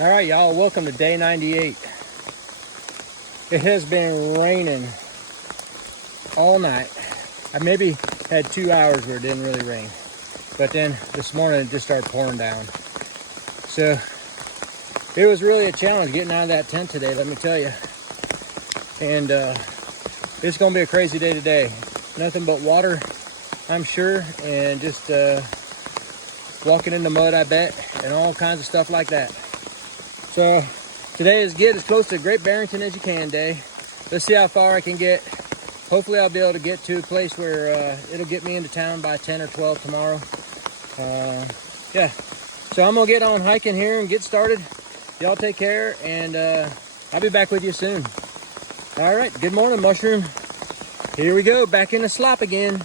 All right, y'all, welcome to day 98. It has been raining all night. I maybe had 2 hours where it didn't really rain, but then this morning it just started pouring down. So it was really a challenge getting out of that tent today, let me tell you. And it's gonna be a crazy day today. Nothing but water, I'm sure, and just walking in the mud, I bet, and all kinds of stuff like that. So today is get as close to Great Barrington as you can day. Let's see how far I can get. Hopefully I'll be able to get to a place where it'll get me into town by 10 or 12 tomorrow. Yeah, so I'm gonna get on hiking here and get started. Y'all take care, and I'll be back with you soon. All right, good morning, Mushroom. Here we go, back in the slop again.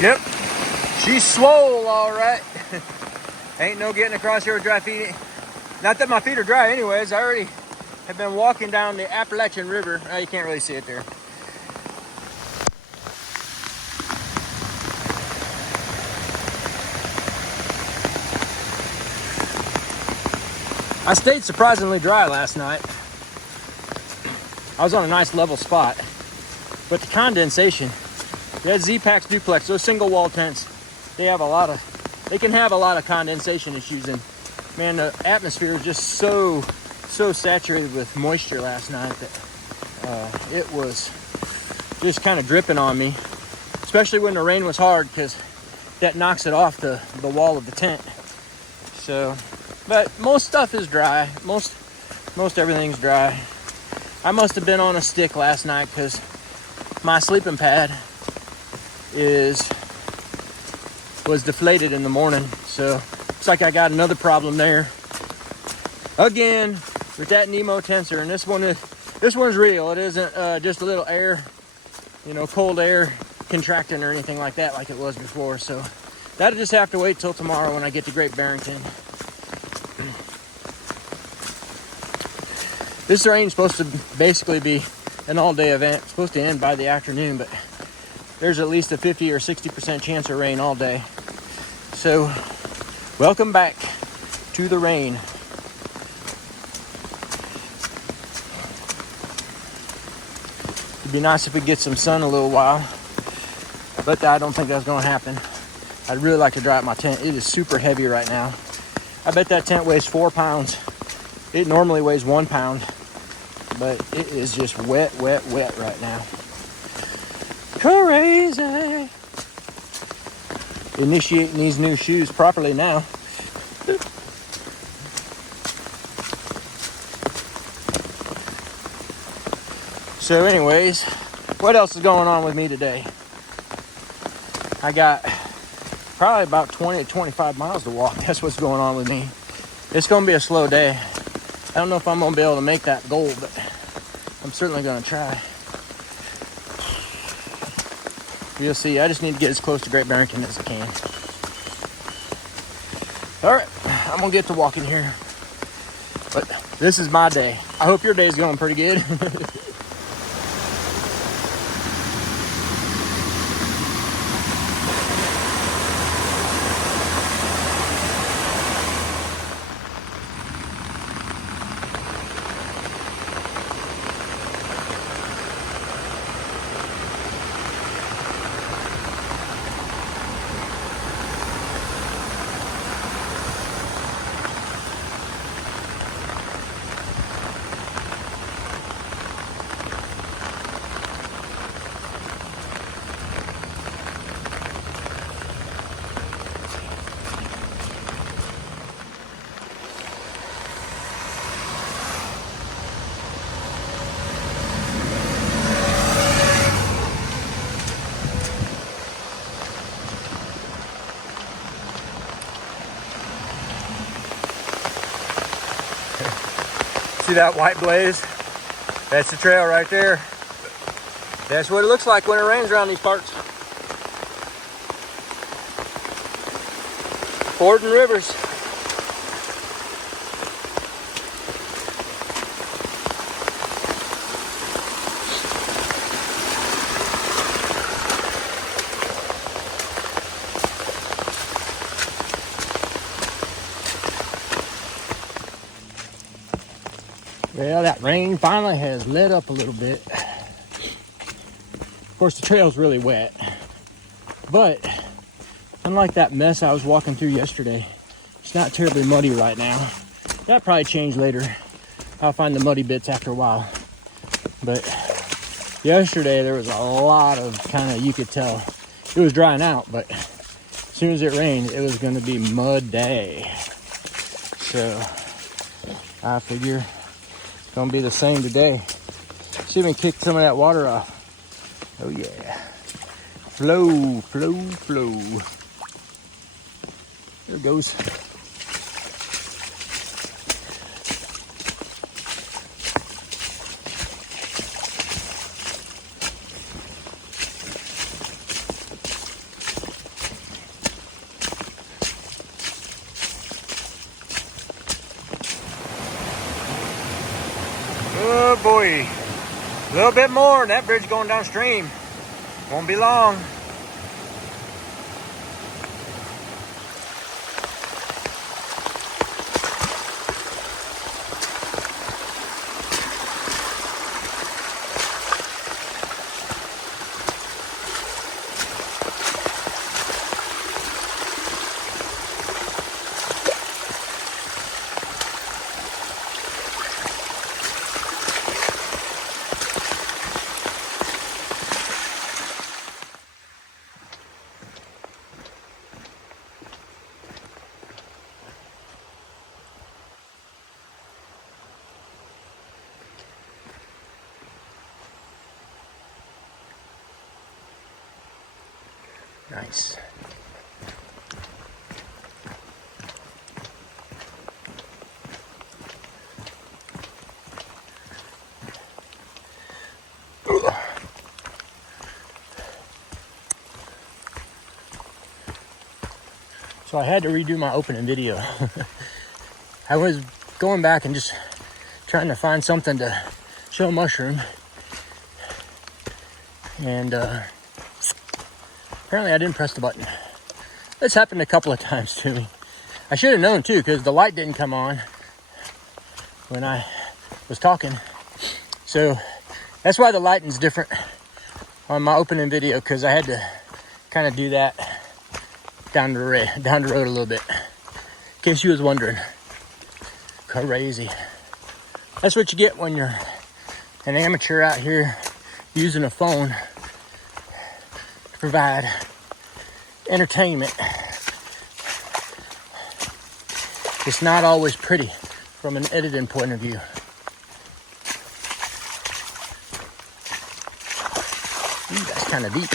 Yep, she's swole, all right. Ain't no getting across here with dry feet. Not that my feet are dry anyways. I already have been walking down the Appalachian River. Oh, you can't really see it there. I stayed surprisingly dry last night. I was on a nice level spot, but the condensation, that Z-Packs duplex, those single wall tents, they can have a lot of condensation issues, and man, the atmosphere was just so saturated with moisture last night that it was just kind of dripping on me, especially when the rain was hard, because that knocks it off the wall of the tent. So, but most stuff is dry. Most everything's dry. I must have been on a stick last night because my sleeping pad was deflated in the morning, so looks like I got another problem there again with that Nemo tensor. And this one's real. It isn't just a little air, cold air contracting or anything like that like it was before. So that'll just have to wait till tomorrow when I get to Great Barrington. This rain's supposed to basically be an all-day event. It's supposed to end by the afternoon, but there's at least a 50 or 60% chance of rain all day. So, welcome back to the rain. It'd be nice if we get some sun a little while, but I don't think that's going to happen. I'd really like to dry out my tent. It is super heavy right now. I bet that tent weighs 4 pounds. It normally weighs 1 pound, but it is just wet right now. Crazy. Initiating these new shoes properly now. So anyways, what else is going on with me today? I got probably about 20 to 25 miles to walk. That's what's going on with me. It's going to be a slow day. I don't know if I'm going to be able to make that goal, but I'm certainly going to try. You'll see, I just need to get as close to Great Barrington as I can. All right, I'm going to get to walking here. But this is my day. I hope your day's going pretty good. See that white blaze? That's the trail right there. That's what it looks like when it rains around these parts. Fording rivers. Well, that rain finally has let up a little bit. Of course, the trail's really wet, but unlike that mess I was walking through yesterday, it's not terribly muddy right now. That'll probably change later. I'll find the muddy bits after a while. But yesterday there was a lot of kind of, you could tell it was drying out, but as soon as it rained, it was going to be mud day. So I figure it's going to be the same today. See if we can kick some of that water off. Oh yeah. Flow, flow, flow. There it goes. Oh boy, a little bit more and that bridge going downstream. Won't be long. Nice. So I had to redo my opening video. I was going back and just trying to find something to show mushroom. And apparently I didn't press the button. This happened a couple of times to me. I should have known too, because the light didn't come on when I was talking. So that's why the lighting's different on my opening video, because I had to kind of do that down the road a little bit. In case you was wondering. Crazy. That's what you get when you're an amateur out here using a phone to provide entertainment. It's not always pretty from an editing point of view. Ooh, that's kind of deep.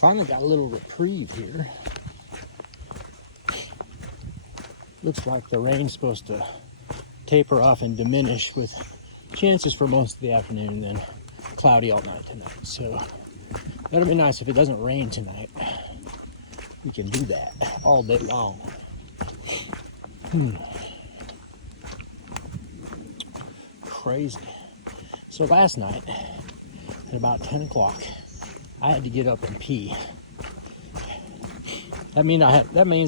Finally got a little reprieve here. Looks like the rain's supposed to taper off and diminish, with chances for most of the afternoon, and then cloudy all night tonight. So that'll be nice if it doesn't rain tonight. We can do that all day long. Crazy. So last night at about 10 o'clock, I had to get up and pee. That means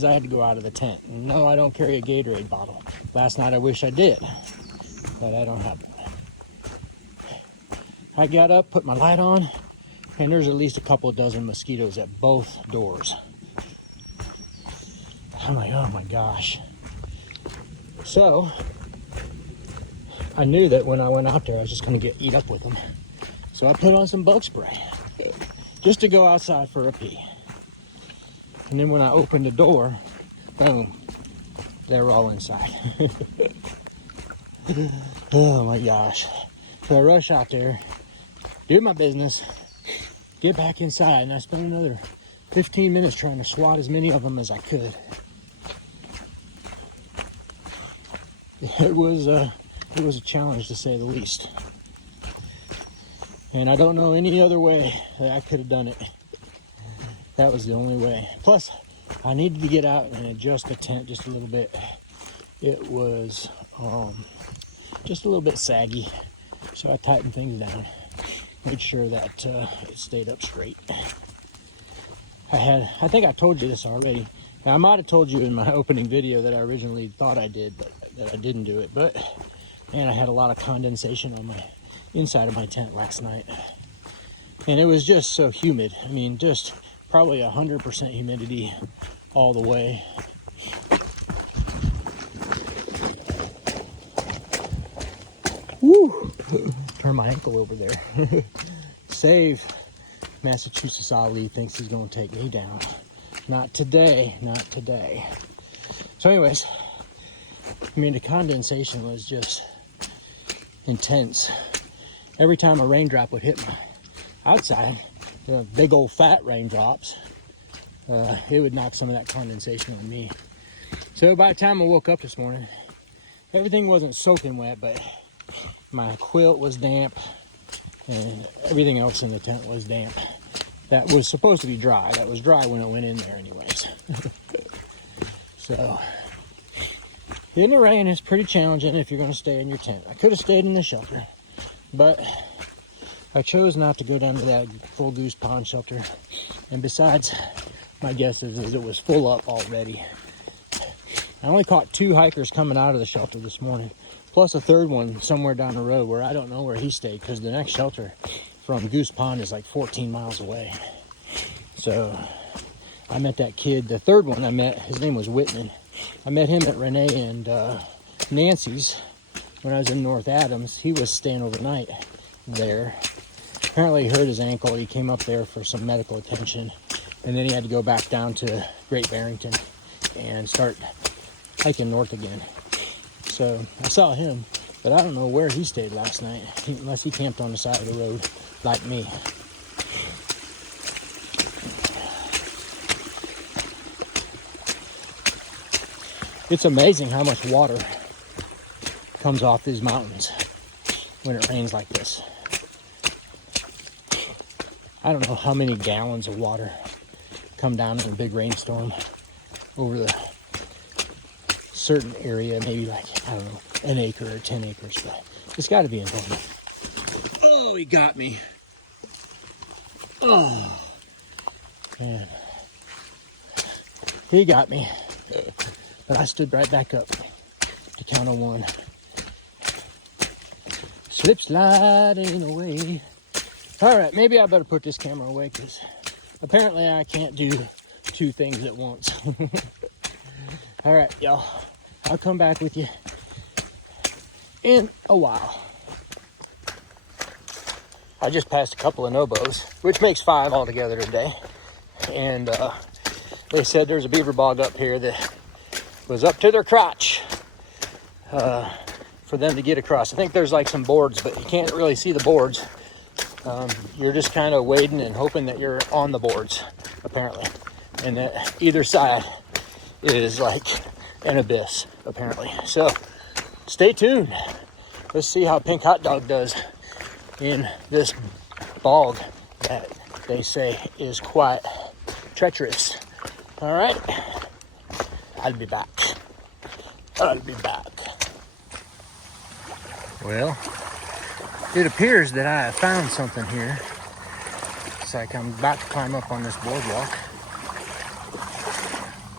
I had to go out of the tent. No, I don't carry a Gatorade bottle. Last night I wish I did, but I don't have one. I got up, put my light on, and there's at least a couple of dozen mosquitoes at both doors. I'm like, oh my gosh. So I knew that when I went out there, I was just gonna get eat up with them. So I put on some bug spray just to go outside for a pee. And then when I opened the door, boom, they were all inside. Oh my gosh. So I rush out there, do my business, get back inside, and I spent another 15 minutes trying to swat as many of them as I could. It was a challenge, to say the least. And I don't know any other way that I could have done it. That was the only way. Plus, I needed to get out and adjust the tent just a little bit. It was just a little bit saggy. So I tightened things down, made sure that it stayed up straight. I think I told you this already. Now, I might have told you in my opening video that I originally thought I did, but that I didn't do it. But man, I had a lot of condensation on my inside of my tent last night. And it was just so humid. I mean, just probably 100% humidity all the way. Woo! Turn my ankle over there. Save. Massachusetts Ali thinks he's going to take me down. Not today, not today. So anyways, I mean, the condensation was just intense. Every time a raindrop would hit my outside, the big old fat raindrops, it would knock some of that condensation on me. So by the time I woke up this morning, everything wasn't soaking wet, but my quilt was damp and everything else in the tent was damp. That was supposed to be dry. That was dry when it went in there anyways. So, in the rain is pretty challenging if you're going to stay in your tent. I could have stayed in the shelter, but I chose not to go down to that full goose pond shelter. And besides, my guess is it was full up already. I only caught 2 hikers coming out of the shelter this morning, plus a third one somewhere down the road where I don't know where he stayed, because the next shelter from Goose Pond is like 14 miles away. So I met that kid, the third one I met, his name was Whitman. I met him at Renee and Nancy's when I was in North Adams. He was staying overnight there. Apparently he hurt his ankle. He came up there for some medical attention, and then he had to go back down to Great Barrington and start hiking north again. So I saw him, but I don't know where he stayed last night, unless he camped on the side of the road like me. It's amazing how much water comes off these mountains when it rains like this. I don't know how many gallons of water come down in a big rainstorm over the certain area, maybe like, I don't know, an acre or 10 acres, but it's got to be important. Oh, he got me. Oh, man. He got me. But I stood right back up to count on 1. Slip sliding away. All right, maybe I better put this camera away, because apparently I can't do 2 things at once. All right, y'all. I'll come back with you in a while. I just passed a couple of nobos, which makes 5 altogether today. And they said there's a beaver bog up here that was up to their crotch for them to get across. I think there's like some boards, but you can't really see the boards. You're just kind of wading and hoping that you're on the boards, apparently. And that either side is like an abyss, apparently. So stay tuned. Let's see how Pink Hot Dog does in this bog that they say is quite treacherous. All right, I'll be back. Well, it appears that I have found something here. It's like I'm about to climb up on this boardwalk.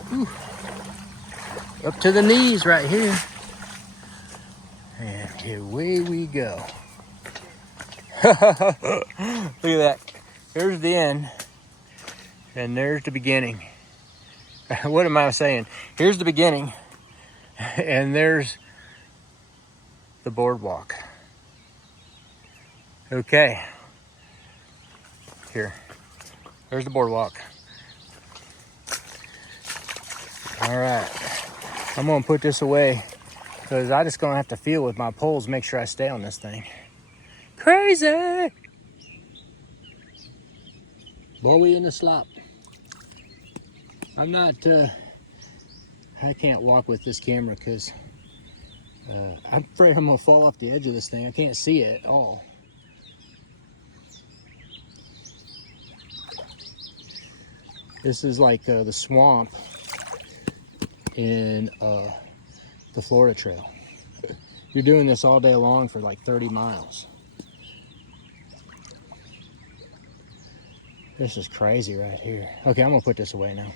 Whew. Up to the knees right here. And away we go. Look at that. There's the end. And there's the beginning. What am I saying? Here's the beginning. And there's the boardwalk. Okay. Here. There's the boardwalk. All right. I'm going to put this away, because I just going to have to feel with my poles, make sure I stay on this thing. Crazy! Bowie in the slop. I'm not, I can't walk with this camera because I'm afraid I'm going to fall off the edge of this thing. I can't see it at all. This is like the swamp in the Florida Trail. You're doing this all day long for like 30 miles. This is crazy right here. Okay, I'm gonna put this away now.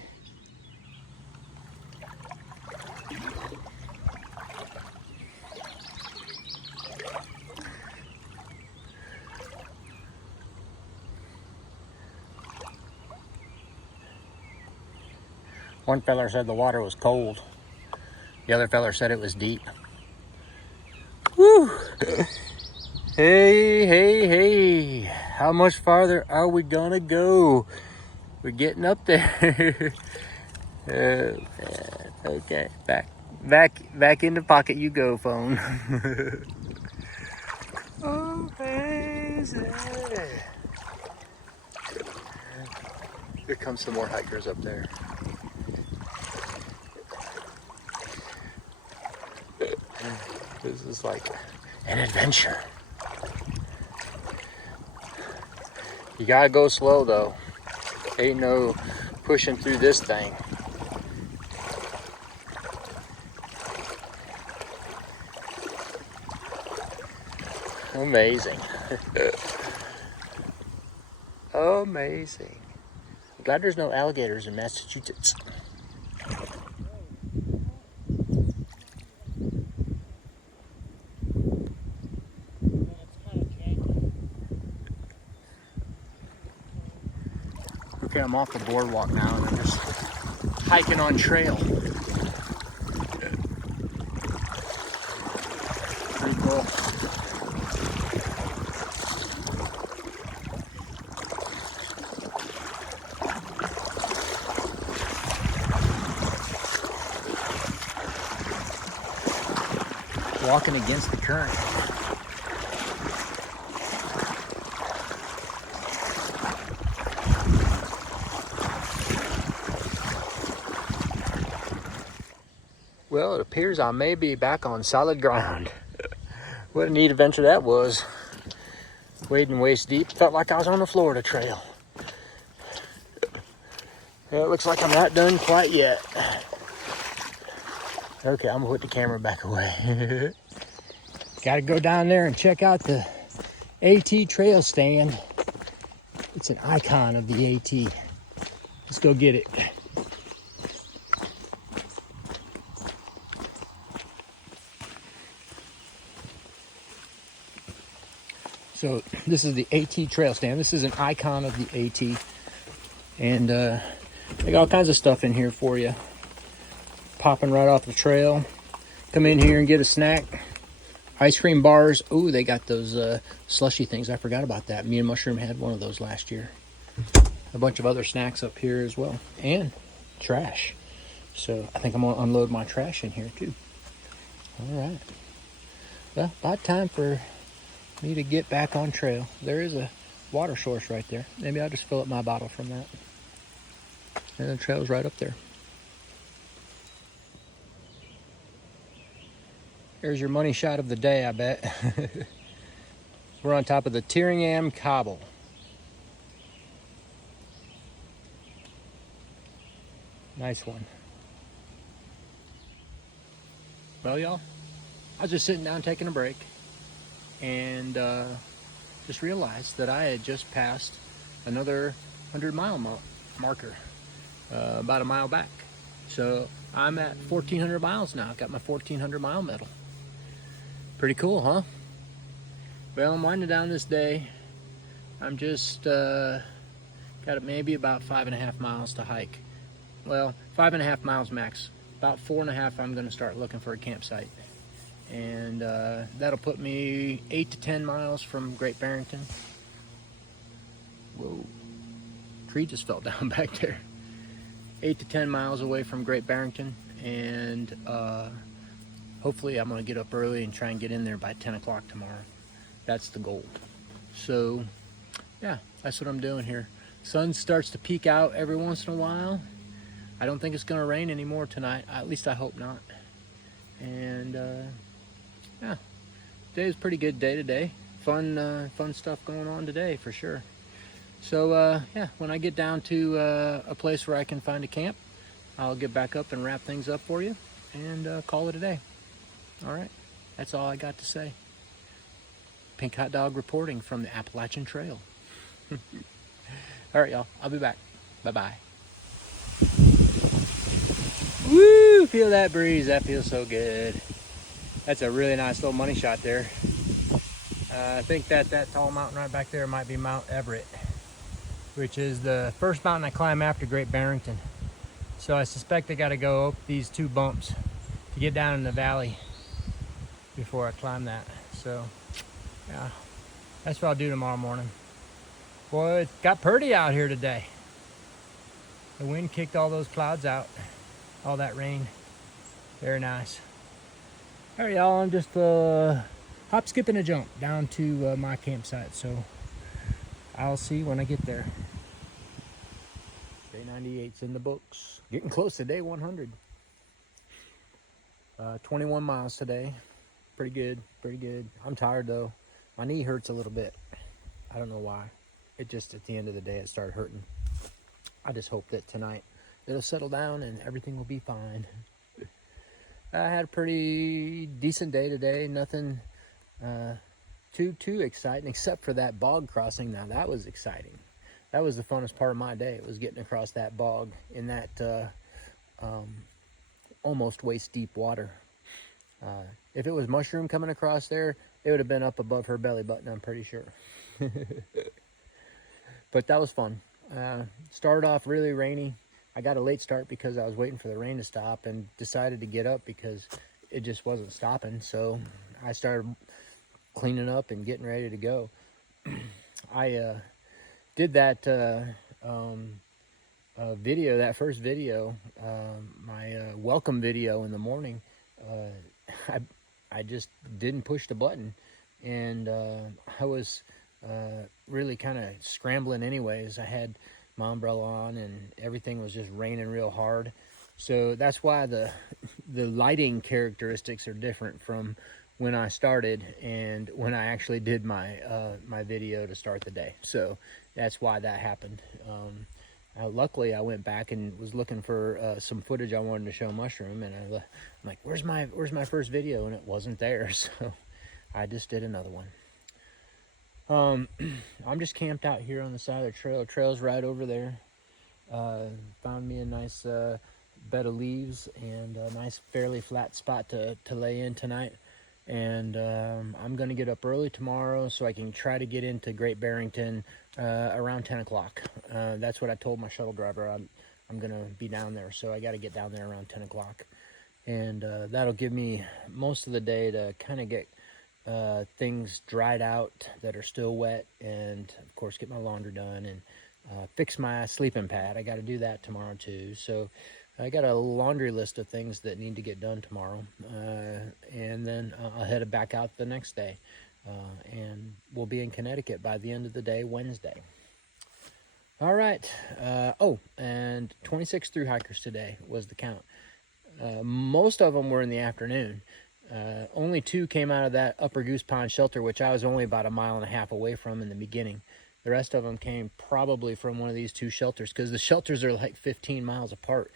One feller said the water was cold. The other feller said it was deep. Woo! Hey, hey, hey. How much farther are we gonna go? We're getting up there. Okay, back in the pocket you go, phone. Amazing. Here comes some more hikers up there. This is like an adventure. You gotta go slow though. Ain't no pushing through this thing. Amazing. Amazing. I'm glad there's no alligators in Massachusetts. Okay, I'm off the boardwalk now and I'm just hiking on trail. Pretty cool. Walking against the current. Well, it appears I may be back on solid ground. What a neat adventure that was. Wading waist deep, felt like I was on the Florida Trail. Well, it looks like I'm not done quite yet. Okay, I'm gonna put the camera back away. Gotta go down there and check out the AT trail stand. It's an icon of the AT. Let's go get it. So this is the AT trail stand. This is an icon of the AT. And they got all kinds of stuff in here for you. Popping right off the trail. Come in here and get a snack. Ice cream bars. Ooh, they got those slushy things. I forgot about that. Me and Mushroom had one of those last year. A bunch of other snacks up here as well. And trash. So I think I'm going to unload my trash in here too. All right. Well, about time for me to get back on trail. There is a water source right there. Maybe I'll just fill up my bottle from that. And the trail's right up there. Here's your money shot of the day, I bet. We're on top of the Tyringham Cobble. Nice one. Well, y'all, I was just sitting down taking a break and just realized that I had just passed another 100-mile marker about a mile back. So I'm at 1,400 miles now. Got my 1,400-mile medal. Pretty cool, huh? Well, I'm winding down this day. I'm just got maybe about 5.5 miles to hike. Well, 5.5 miles max. About 4.5, I'm going to start looking for a campsite. And that'll put me 8 to 10 miles from Great Barrington. Whoa. Tree just fell down back there. 8 to 10 miles away from Great Barrington. And hopefully I'm going to get up early and try and get in there by 10 o'clock tomorrow. That's the goal. So, yeah, that's what I'm doing here. Sun starts to peek out every once in a while. I don't think it's going to rain anymore tonight. At least I hope not. And, yeah, today's a pretty good day today. Fun stuff going on today for sure. So, yeah, when I get down to a place where I can find a camp, I'll get back up and wrap things up for you and call it a day. All right, that's all I got to say. Pink Hot Dog reporting from the Appalachian Trail. All right, y'all. I'll be back. Bye-bye. Woo! Feel that breeze. That feels so good. That's a really nice little money shot there. I think that tall mountain right back there might be Mount Everett, which is the first mountain I climb after Great Barrington. So I suspect I got to go up these two bumps to get down in the valley before I climb that. So yeah, that's what I'll do tomorrow morning. Boy, it got pretty out here today. The wind kicked all those clouds out, all that rain. Very nice. All right, y'all, I'm just hop, skip, and a jump down to my campsite. So I'll see when I get there. Day 98's in the books. Getting close to day 100. 21 miles today. Pretty good, pretty good. I'm tired though. My knee hurts a little bit. I don't know why. It just, at the end of the day, it started hurting. I just hope that tonight it'll settle down and everything will be fine. I had a pretty decent day today. Nothing too exciting, except for that bog crossing. Now that was exciting. That was the funnest part of my day. It was getting across that bog in that almost waist deep water. If it was Mushroom coming across there, it would have been up above her belly button, I'm pretty sure. But that was fun. Started off really rainy. I got a late start because I was waiting for the rain to stop, and decided to get up because it just wasn't stopping. So I started cleaning up and getting ready to go. I did that video, that first video, my welcome video in the morning. I just didn't push the button, and I was really kind of scrambling anyways. I had my umbrella on and everything was just raining real hard. So that's why the lighting characteristics are different from when I started and when I actually did my my video to start the day. So that's why that happened. Luckily I went back and was looking for some footage I wanted to show Mushroom, and I'm like, where's my first video? And it wasn't there. So I just did another one. I'm just camped out here on the side of the trail. The trail's right over there. Found me a nice bed of leaves and a nice fairly flat spot to lay in tonight. And I'm gonna get up early tomorrow so I can try to get into Great Barrington around 10 o'clock. That's what I told my shuttle driver. I'm gonna be down there, so I got to get down there around 10 o'clock. And that'll give me most of the day to kind of get things dried out that are still wet, and of course get my laundry done and fix my sleeping pad. I got to do that tomorrow too. So I got a laundry list of things that need to get done tomorrow, and then I'll head back out the next day, and we'll be in Connecticut by the end of the day, Wednesday. All right. Oh, and 26 through hikers today was the count. Most of them were in the afternoon. Only 2 came out of that Upper Goose Pond shelter, which I was only about 1.5 miles away from in the beginning. The rest of them came probably from one of these 2 shelters, because the shelters are like 15 miles apart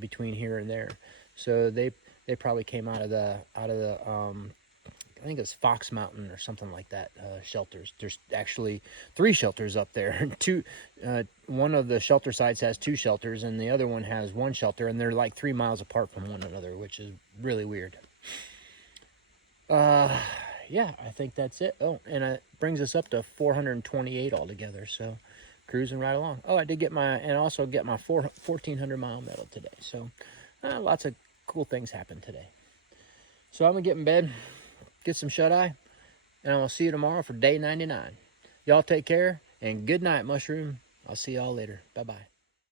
between here and there. So they probably came out of the I think it's Fox Mountain or something like that shelters. There's actually 3 shelters up there. One of the shelter sites has 2 shelters, and the other one has 1 shelter, and they're like 3 miles apart from one another, which is really weird. Yeah, I think that's it. Oh, and it brings us up to 428 altogether, so cruising right along. Oh, I did get my 1,400 mile medal today, so lots of cool things happened today. So I'm gonna get in bed, get some shut-eye, and I'll see you tomorrow for day 99. Y'all take care, and good night, Mushroom. I'll see y'all later. Bye-bye.